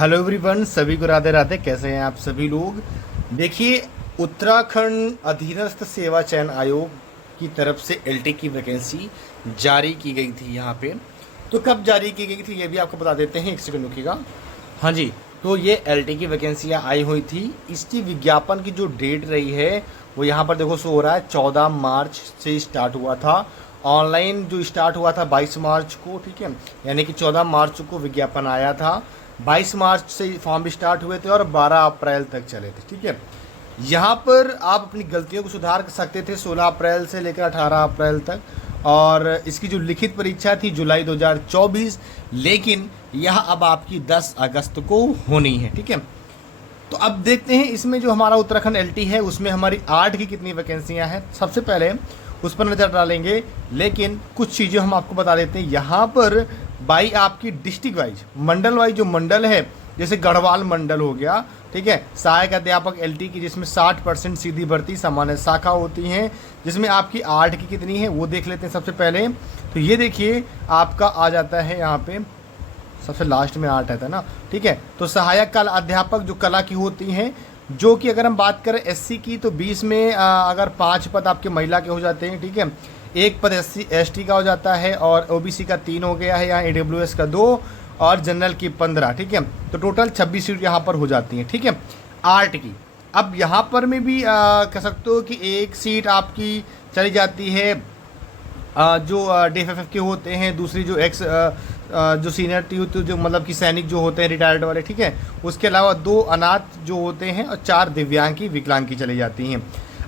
Hello everyone, सभी को राधे राधे। कैसे हैं आप सभी लोग। देखिए, उत्तराखंड अधीनस्थ सेवा चयन आयोग की तरफ से एलटी की वैकेंसी जारी की गई थी यहाँ पे। तो कब जारी की गई थी ये भी आपको बता देते हैं, एक सेकंड रुकिएगा। हाँ जी, तो ये एलटी की वैकेंसियाँ आई हुई थी। इसकी विज्ञापन की जो डेट रही है वो यहाँ पर देखो शो हो रहा है, 14 मार्च से स्टार्ट हुआ था। ऑनलाइन जो स्टार्ट हुआ था 22 मार्च को, ठीक है, यानी कि 14 मार्च को विज्ञापन आया था। 22 मार्च से फॉर्म भी स्टार्ट हुए थे और 12 अप्रैल तक चले थे, ठीक है। यहाँ पर आप अपनी गलतियों को सुधार सकते थे 16 अप्रैल से लेकर 18 अप्रैल तक। और इसकी जो लिखित परीक्षा थी जुलाई 2024, लेकिन यह अब आपकी 10 अगस्त को होनी है, ठीक है। तो अब देखते हैं इसमें जो हमारा उत्तराखंड एलटी है उसमें हमारी 8 की कितनी वैकेंसियाँ हैं, सबसे पहले उस पर नज़र डालेंगे। लेकिन कुछ चीज़ें हम आपको बता देते हैं यहाँ पर बाई आपकी डिस्ट्रिक्ट वाइज, मंडल वाइज जो मंडल है, जैसे गढ़वाल मंडल हो गया, ठीक है, सहायक अध्यापक एलटी की जिसमें 60% सीधी भर्ती सामान्य शाखा होती हैं, जिसमें आपकी 8 की कितनी है वो देख लेते हैं सबसे पहले। तो ये देखिए आपका आ जाता है यहाँ पे सबसे लास्ट में 8 आता है ना, ठीक है। तो सहायक कला अध्यापक जो कला की होती हैं, जो कि अगर हम बात करें एससी की तो 20 में अगर 5 पद आपके महिला के हो जाते हैं, ठीक है, 1 पद एससी एसटी का हो जाता है और ओबीसी का 3 हो गया है, यहाँ ईडब्ल्यूएस का 2 और जनरल की 15, ठीक है। तो टोटल 26 सीट यहाँ पर हो जाती हैं, ठीक है, 8 की। अब यहाँ पर में भी कह सकते हो कि 1 सीट आपकी चली जाती है जो डीएफएफ के होते हैं, दूसरी जो एक्स जो सीनियर यूथ जो मतलब कि सैनिक जो होते हैं रिटायर्ड वाले, ठीक है। उसके अलावा 2 अनाथ जो होते हैं और 4 दिव्यांग की विकलांग की चली जाती हैं।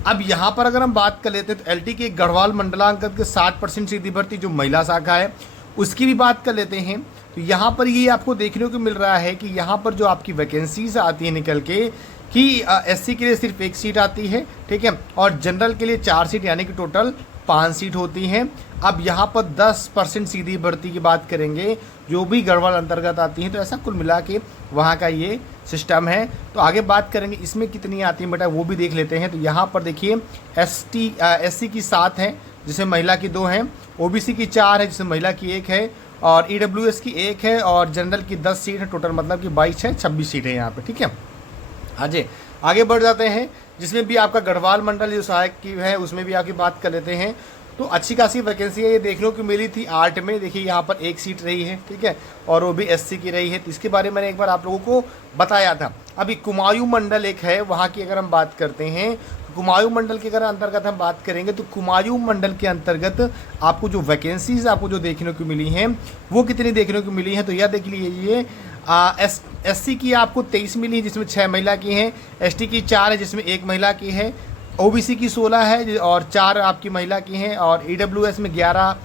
अब यहाँ पर अगर हम बात कर लेते हैं तो एलटी के गढ़वाल मंडलांकन के 60% सीधी भर्ती जो महिला शाखा है उसकी भी बात कर लेते हैं। तो यहाँ पर ये आपको देखने को मिल रहा है कि यहाँ पर जो आपकी वैकेंसीज आती है निकल के कि एससी के लिए सिर्फ 1 सीट आती है, ठीक है, और जनरल के लिए 4 सीट यानी कि टोटल 5 सीट होती हैं। अब यहाँ पर 10% सीधी भर्ती की बात करेंगे जो भी गढ़वाल अंतर्गत आती हैं। तो ऐसा कुल मिला के वहाँ का ये सिस्टम है। तो आगे बात करेंगे इसमें कितनी आती है बेटा वो भी देख लेते हैं। तो यहाँ पर देखिए एससी की 7 हैं जिसमें महिला की 2 हैं, ओबीसी की 4 है जिसमें महिला की 1 है और ईडब्ल्यूएस की 1 है और जनरल की 10 सीट है। टोटल मतलब कि 22 है, 26 सीट है यहाँ पे, ठीक है। हाँ जी, आगे बढ़ जाते हैं जिसमें भी आपका गढ़वाल मंडल जो सहायक की है उसमें भी आपकी बात कर लेते हैं। तो अच्छी खासी वैकेंसी है, ये देखने को मिली थी 8 में। देखिए यहाँ पर 1 सीट रही है, ठीक है, और वो भी एससी की रही है। तो इसके बारे में मैंने एक बार आप लोगों को बताया था। अभी कुमायूं मंडल एक है, वहाँ की अगर हम बात करते हैं तो कुमायूं मंडल के अगर अंतर्गत हम बात करेंगे तो कुमायूं मंडल के अंतर्गत आपको जो वैकेंसीज आपको जो देखने को मिली हैं वो कितनी देखने को मिली हैं। तो यह देख लीजिए एससी की आपको 23 मिली है जिसमें 6 महिला की हैं, एसटी की 4 है जिसमें 1 महिला की है, ओबीसी की 16 है और 4 आपकी महिला की हैं और ईडब्ल्यूएस में 11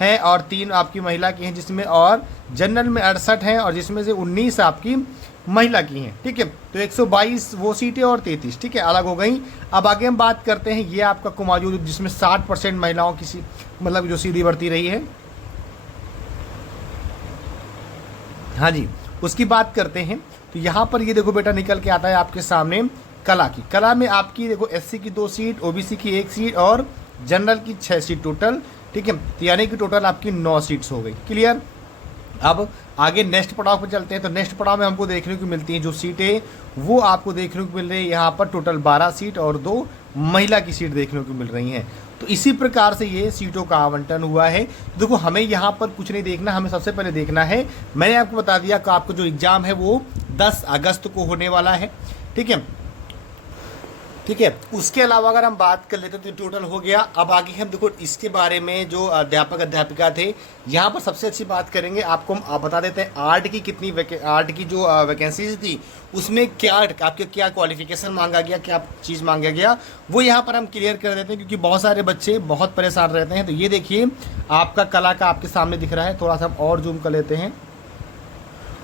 हैं और 3 आपकी महिला की हैं जिसमें, और जनरल में 68 हैं और जिसमें से 19 आपकी महिला की हैं, ठीक है। तो 122 वो सीटें और 33, ठीक है, अलग हो गई। अब आगे हम बात करते हैं ये आपका कुमायूं जिसमें 60% महिलाओं की मतलब जो सीधी भर्ती रही है। हाँ जी, उसकी बात करते हैं। तो यहाँ पर ये देखो बेटा निकल के आता है आपके सामने कला की। कला में आपकी देखो एससी की 2 सीट, ओबीसी की 1 सीट और जनरल की 6 सीट टोटल, ठीक है। तो यानी कि टोटल आपकी 9 सीट्स हो गई। क्लियर। अब आगे नेक्स्ट पड़ाव पर चलते हैं। तो नेक्स्ट पड़ाव में हमको देखने को मिलती हैं जो सीटें वो आपको देखने को मिल रही है यहाँ पर टोटल 12 सीट और 2 महिला की सीट देखने को मिल रही हैं। तो इसी प्रकार से ये सीटों का आवंटन हुआ है। देखो हमें यहाँ पर कुछ नहीं देखना, हमें सबसे पहले देखना है, मैंने आपको बता दिया कि आपका जो एग्ज़ाम है वो 10 अगस्त को होने वाला है, ठीक है, ठीक है। उसके अलावा अगर हम बात कर लेते तो टोटल हो गया। अब आगे हम देखो इसके बारे में जो अध्यापक अध्यापिका थे यहाँ पर सबसे अच्छी बात करेंगे, आपको हम बता देते हैं 8 की कितनी 8 की जो वैकेंसीज थी उसमें क्या आपके क्या क्वालिफिकेशन मांगा गया, क्या चीज़ मांगा गया वो यहाँ पर हम क्लियर कर देते हैं क्योंकि बहुत सारे बच्चे बहुत परेशान रहते हैं। तो ये देखिए आपका कला का आपके सामने दिख रहा है, थोड़ा सा हम और जूम कर लेते हैं।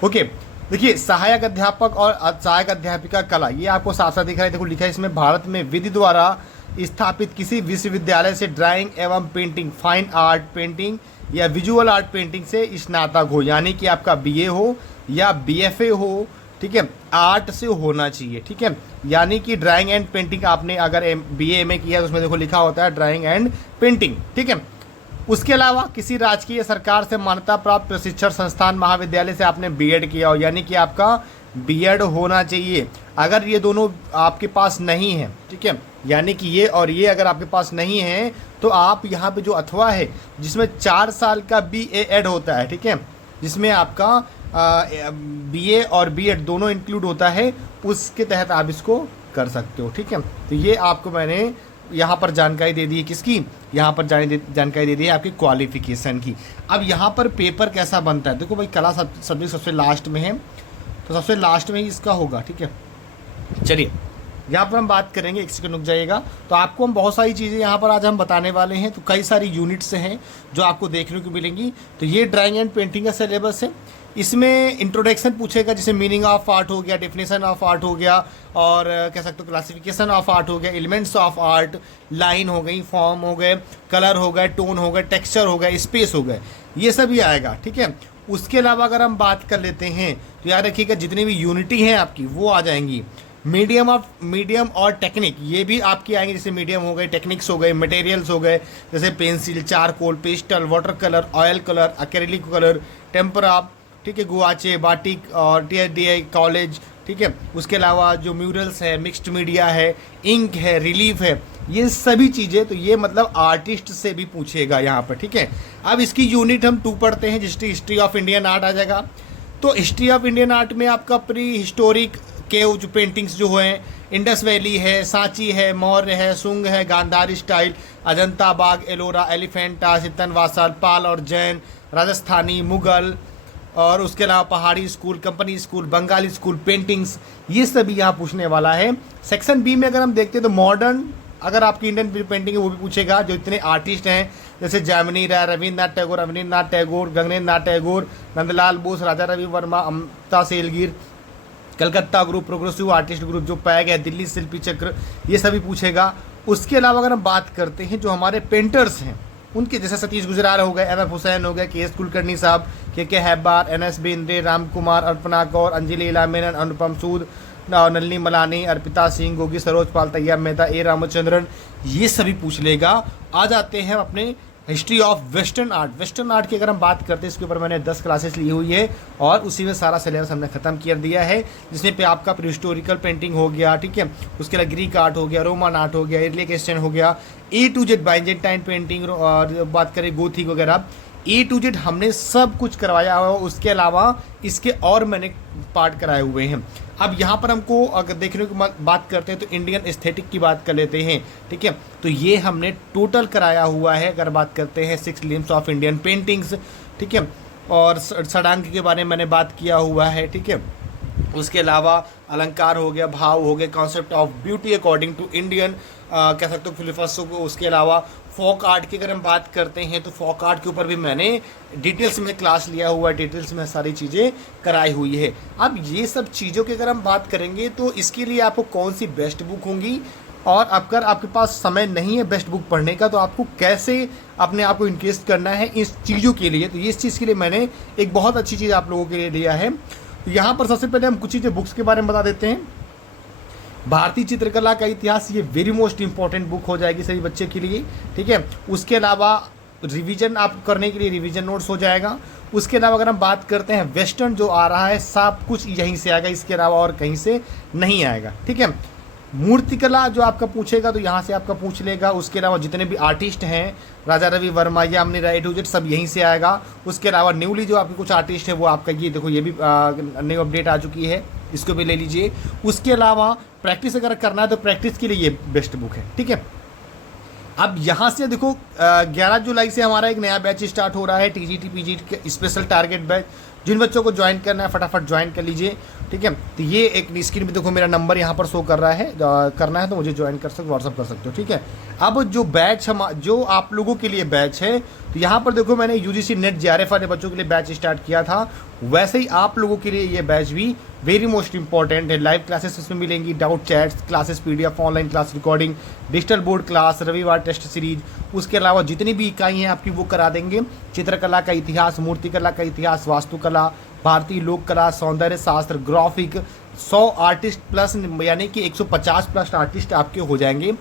ओके, देखिए सहायक अध्यापक और सहायक अध्यापिका कला ये आपको साफ साफ दिख रहा है। देखो लिखा है इसमें भारत में विधि द्वारा स्थापित किसी विश्वविद्यालय से ड्राइंग एवं पेंटिंग, फाइन आर्ट पेंटिंग या विजुअल आर्ट पेंटिंग से स्नातक हो, यानी कि आपका बीए हो या बीएफए हो, ठीक है, आर्ट से होना चाहिए, ठीक है। यानी कि ड्राइंग एंड पेंटिंग आपने अगर बीए एमए किया तो उसमें देखो लिखा होता है ड्राइंग एंड पेंटिंग, ठीक है। उसके अलावा किसी राजकीय सरकार से मान्यता प्राप्त प्रशिक्षण संस्थान महाविद्यालय से आपने बीएड किया हो, यानी कि आपका बीएड होना चाहिए। अगर ये दोनों आपके पास नहीं है, ठीक है, यानी कि ये और ये अगर आपके पास नहीं है, तो आप यहाँ पे जो अथवा है जिसमें 4 साल का BA ऐड होता है, ठीक है, जिसमें आपका BA और BEd दोनों इंक्लूड होता है, उसके तहत आप इसको कर सकते हो, ठीक है। तो ये आपको मैंने यहाँ पर जानकारी दे दी है, किसकी, यहाँ पर जानकारी दे दी है आपकी क्वालिफिकेशन की। अब यहाँ पर पेपर कैसा बनता है, देखो भाई कला सब्जेक्ट सबसे लास्ट में है, तो सबसे लास्ट में ही इसका होगा, ठीक है। चलिए यहाँ पर हम बात करेंगे, एक सेकंड रुक जाइएगा। तो आपको हम बहुत सारी चीज़ें यहाँ पर आज हम बताने वाले हैं, तो कई सारी यूनिट्स हैं जो आपको देखने को मिलेंगी। तो ये ड्राइंग एंड पेंटिंग का सिलेबस है, इसमें इंट्रोडक्शन पूछेगा, जैसे मीनिंग ऑफ आर्ट हो गया, डेफिनेशन ऑफ आर्ट हो गया, और कह सकते हो क्लासिफिकेशन ऑफ आर्ट हो गया, एलिमेंट्स ऑफ आर्ट, लाइन हो गई, फॉर्म हो गए, कलर हो गए, टोन हो गए, टेक्सचर हो गए, स्पेस हो गए, ये सब ही आएगा, ठीक है। उसके अलावा अगर हम बात कर लेते हैं तो याद रखिएगा जितनी भी यूनिटी हैं आपकी वो आ जाएंगी। मीडियम और टेक्निक ये भी आपकी आएंगे, जैसे मीडियम हो गए, टेक्निक्स हो गए, मटेरियल्स हो गए, जैसे pencil, charcoal, pastel, water colour, oil colour, acrylic colour, tempera, ठीक है, गुआचे, बाटिक और DI कॉलेज, ठीक है। उसके अलावा जो म्यूरल्स है, मिक्स्ड मीडिया है, इंक है, रिलीफ है, ये सभी चीज़ें, तो ये मतलब आर्टिस्ट से भी पूछेगा यहाँ पर, ठीक है। अब इसकी यूनिट हम 2 पढ़ते हैं, जिसकी हिस्ट्री ऑफ इंडियन आर्ट आ जाएगा। तो हिस्ट्री ऑफ इंडियन आर्ट में आपका प्री हिस्टोरिक के जो पेंटिंग्स जो हैं, इंडस वैली है, सांची है, मौर्य है, सुंग है, गांधारी स्टाइल, अजंता, बाग, एलोरा, एलिफेंटा, सितन वासल, पाल और जैन, राजस्थानी, मुगल, और उसके अलावा पहाड़ी school, company school, Bengali school paintings, ये सभी यहाँ पूछने वाला है। सेक्शन बी में अगर हम देखते हैं तो मॉडर्न, अगर आपकी इंडियन पेंटिंग है वो भी पूछेगा, जो इतने आर्टिस्ट हैं जैसे Jamini Roy, Rabindranath Tagore, Abanindranath Tagore, Gaganendranath Tagore, Nandalal Bose, Raja Ravi Varma, Amrita Shergil, Calcutta group, progressive artist group जो पाया गया, दिल्ली शिल्पी चक्र, ये सभी पूछेगा। उसके अलावा अगर हम बात करते हैं जो हमारे पेंटर्स हैं उनके, जैसे सतीश गुजराल हो गए, MM हुसैन हो गए, KS कुलकर्णी साहब, KK हैब्बार, NS बेंद्रे, राम कुमार, अर्पणा कौर, अंजलि इला मेनन, अनुपम सूद, नलिनी मलानी, अर्पिता सिंह, गोगी सरोज पाल, तैयब मेहता, A रामचंद्रन, ये सभी पूछ लेगा। आ जाते हैं अपने history of western art. Western art की अगर हम बात करते हैं, इसके ऊपर मैंने 10 क्लासेस ली हुई है और उसी में सारा सिलेबस हमने ख़त्म कर दिया है, जिसमें पे आपका प्रीहिस्टोरिकल पेंटिंग हो गया, ठीक है, उसके अलावा ग्रीक आर्ट हो गया, रोमन आर्ट हो गया, इटली क्रिश्चियन हो गया, A to Z Byzantine painting, और बात करें गोथिक वगैरह, A to Z हमने सब कुछ करवाया हुआ। उसके अलावा इसके और मैंने पार्ट कराए हुए हैं। अब यहाँ पर हमको अगर देखने की बात करते हैं तो इंडियन एस्थेटिक की बात कर लेते हैं, ठीक है। तो ये हमने टोटल कराया हुआ है। अगर बात करते हैं 6 लिम्स ऑफ इंडियन पेंटिंग्स, ठीक है, और षडांग के बारे में मैंने बात किया हुआ है, ठीक है। उसके अलावा अलंकार हो गया, भाव हो गए, concept of beauty according to Indian, कह सकते हो फिलोसफी को। उसके अलावा फोक आर्ट की अगर हम बात करते हैं तो फोक आर्ट के ऊपर भी मैंने डिटेल्स में क्लास लिया हुआ है, डिटेल्स में सारी चीज़ें कराई हुई है। अब ये सब चीज़ों की अगर हम बात करेंगे तो इसके लिए आपको कौन सी बेस्ट बुक होंगी, और अगर आपके पास समय नहीं है बेस्ट बुक पढ़ने का तो आपको कैसे अपने आप को इंक्रीज करना है इस चीज़ों के लिए, तो इस चीज़ के लिए मैंने एक बहुत अच्छी चीज़ आप लोगों के लिए लिया है। यहाँ पर सबसे पहले हम कुछ चीज़ें बुक्स के बारे में बता देते हैं। भारतीय चित्रकला का इतिहास, ये वेरी मोस्ट इंपॉर्टेंट बुक हो जाएगी सभी बच्चे के लिए, ठीक है। उसके अलावा रिवीजन आप करने के लिए रिवीजन नोट्स हो जाएगा। उसके अलावा अगर हम बात करते हैं वेस्टर्न जो आ रहा है सब कुछ यहीं से आएगा, इसके अलावा और कहीं से नहीं आएगा, ठीक है। मूर्तिकला जो आपका पूछेगा तो यहाँ से आपका पूछ लेगा। उसके अलावा जितने भी आर्टिस्ट हैं, राजा रवि वर्मा या हमने राइट हुजेट, सब यहीं से आएगा। उसके अलावा न्यूली जो आपके कुछ आर्टिस्ट हैं वो आपका ये देखो, ये भी न्यू अपडेट आ चुकी है, इसको भी ले लीजिए। उसके अलावा प्रैक्टिस अगर करना है तो प्रैक्टिस के लिए ये बेस्ट बुक है, ठीक है। अब यहाँ से देखो 11 जुलाई से हमारा एक नया बैच स्टार्ट हो रहा है, TGT PGT special target batch. जिन बच्चों को ज्वाइन करना है फटाफट ज्वाइन कर लीजिए, ठीक है। तो ये एक स्क्रीन पे देखो मेरा नंबर यहाँ पर शो कर रहा है, करना है तो मुझे ज्वाइन कर सकते, व्हाट्सअप कर सकते हो, ठीक है। अब जो बैच जो आप लोगों के लिए बैच है, तो यहाँ पर देखो मैंने UGC नेट JRF वाले बच्चों के लिए बैच स्टार्ट किया था, वैसे ही आप लोगों के लिए ये बैच भी वेरी मोस्ट इंपॉर्टेंट है। लाइव क्लासेस इसमें मिलेंगी, doubt chats, classes PDF, online class recording, digital board class, रविवार टेस्ट सीरीज। उसके अलावा जितनी भी इकाई हैं आपकी वो करा देंगे। चित्रकला का इतिहास, मूर्तिकला का इतिहास, वास्तुकला, भारतीय लोक कला, सौंदर्य शास्त्र, ग्राफिक, 100 आर्टिस्ट प्लस, यानी कि 150 प्लस आर्टिस्ट आपके हो जाएंगे।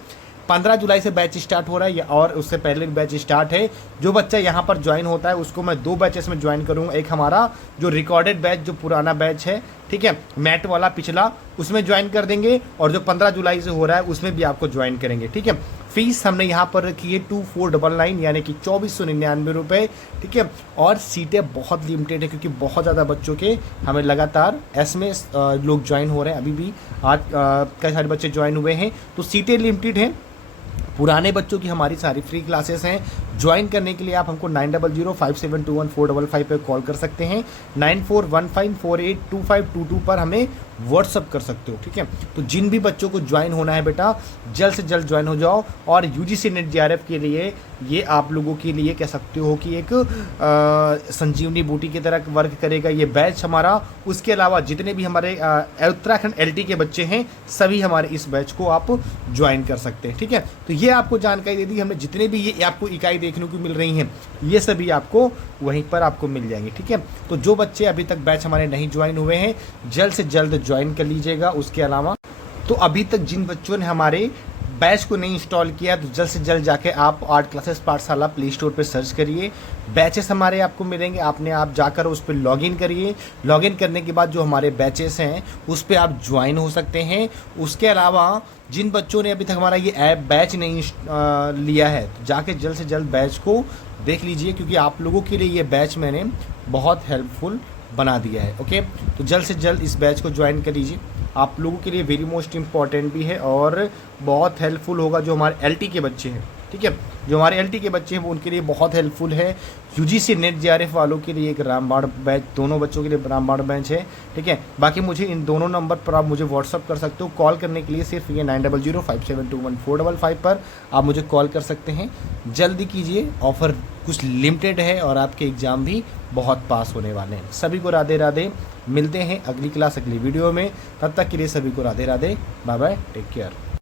15 जुलाई से बैच स्टार्ट हो रहा है और उससे पहले भी बैच स्टार्ट है। जो बच्चा यहाँ पर ज्वाइन होता है उसको मैं 2 बैचेस में ज्वाइन करूँगा। एक हमारा जो रिकॉर्डेड बैच, जो पुराना बैच है, ठीक है, मैट वाला पिछला, उसमें ज्वाइन कर देंगे, और जो 15 जुलाई से हो रहा है उसमें भी आपको ज्वाइन करेंगे, ठीक है। फीस हमने यहाँ पर रखी है 2499 यानी कि 2499 रुपये, ठीक है। और सीटें बहुत लिमिटेड है क्योंकि बहुत ज़्यादा बच्चों के हमें लगातार इसमें लोग ज्वाइन हो रहे हैं। अभी भी आज कई सारे बच्चे ज्वाइन हुए हैं, तो सीटें लिमिटेड हैं। पुराने बच्चों की हमारी सारी फ्री क्लासेस हैं। ज्वाइन करने के लिए आप हमको 9005721455 पर कॉल कर सकते हैं। 9415482522 पर हमें व्हाट्सअप कर सकते हो, ठीक है। तो जिन भी बच्चों को ज्वाइन होना है बेटा, जल्द से जल्द ज्वाइन हो जाओ। और यूजीसी नेट जेआरएफ के लिए ये आप लोगों के लिए कह सकते हो कि एक संजीवनी बूटी की तरह वर्क करेगा ये बैच हमारा। उसके अलावा जितने भी हमारे उत्तराखंड एलटी के बच्चे हैं, सभी हमारे इस बैच को आप ज्वाइन कर सकते हैं, ठीक है। तो ये आपको जानकारी दे दी हमने। जितने भी ये आपको इकाई देखने को मिल रही हैं, ये सभी आपको वहीं पर आपको मिल जाएंगे, ठीक है। तो जो बच्चे अभी तक बैच हमारे नहीं ज्वाइन हुए हैं, जल्द से जल्द ज्वाइन कर लीजिएगा। उसके अलावा तो अभी तक जिन बच्चों ने हमारे बैच को नहीं इंस्टॉल किया, तो जल्द से जल्द जाके आप आर्ट क्लासेस पाठशाला प्ले स्टोर पर सर्च करिए। बैचेस हमारे आपको मिलेंगे, आपने आप जाकर उस पर लॉगिन करिए। लॉगिन करने के बाद जो हमारे बैचेस हैं उस पर आप ज्वाइन हो सकते हैं। उसके अलावा जिन बच्चों ने अभी तक हमारा ये ऐप बैच नहीं लिया है, तो जाके जल्द से जल्द बैच को देख लीजिए, क्योंकि आप लोगों के लिए ये बैच मैंने बहुत हेल्पफुल बना दिया है। ओके, तो जल्द से जल्द इस बैच को ज्वाइन कर लीजिए। आप लोगों के लिए वेरी मोस्ट इम्पॉर्टेंट भी है और बहुत हेल्पफुल होगा। जो हमारे एलटी के बच्चे हैं, ठीक है, जो हमारे एलटी के बच्चे हैं वो उनके लिए बहुत हेल्पफुल है। यूजीसी नेट जेआरएफ वालों के लिए एक रामबाण बैच, दोनों बच्चों के लिए रामबाण बैच है, ठीक है। बाकी मुझे इन दोनों नंबर पर आप मुझे व्हाट्सअप कर सकते हो। कॉल करने के लिए सिर्फ ये 9005721455 पर आप मुझे कॉल कर सकते हैं। जल्दी कीजिए, ऑफ़र कुछ लिमिटेड है और आपके एग्ज़ाम भी बहुत पास होने वाले हैं। सभी को राधे राधे। मिलते हैं अगली क्लास, अगली वीडियो में। तब तक के लिए सभी को Radhe Radhe, bye bye, take care.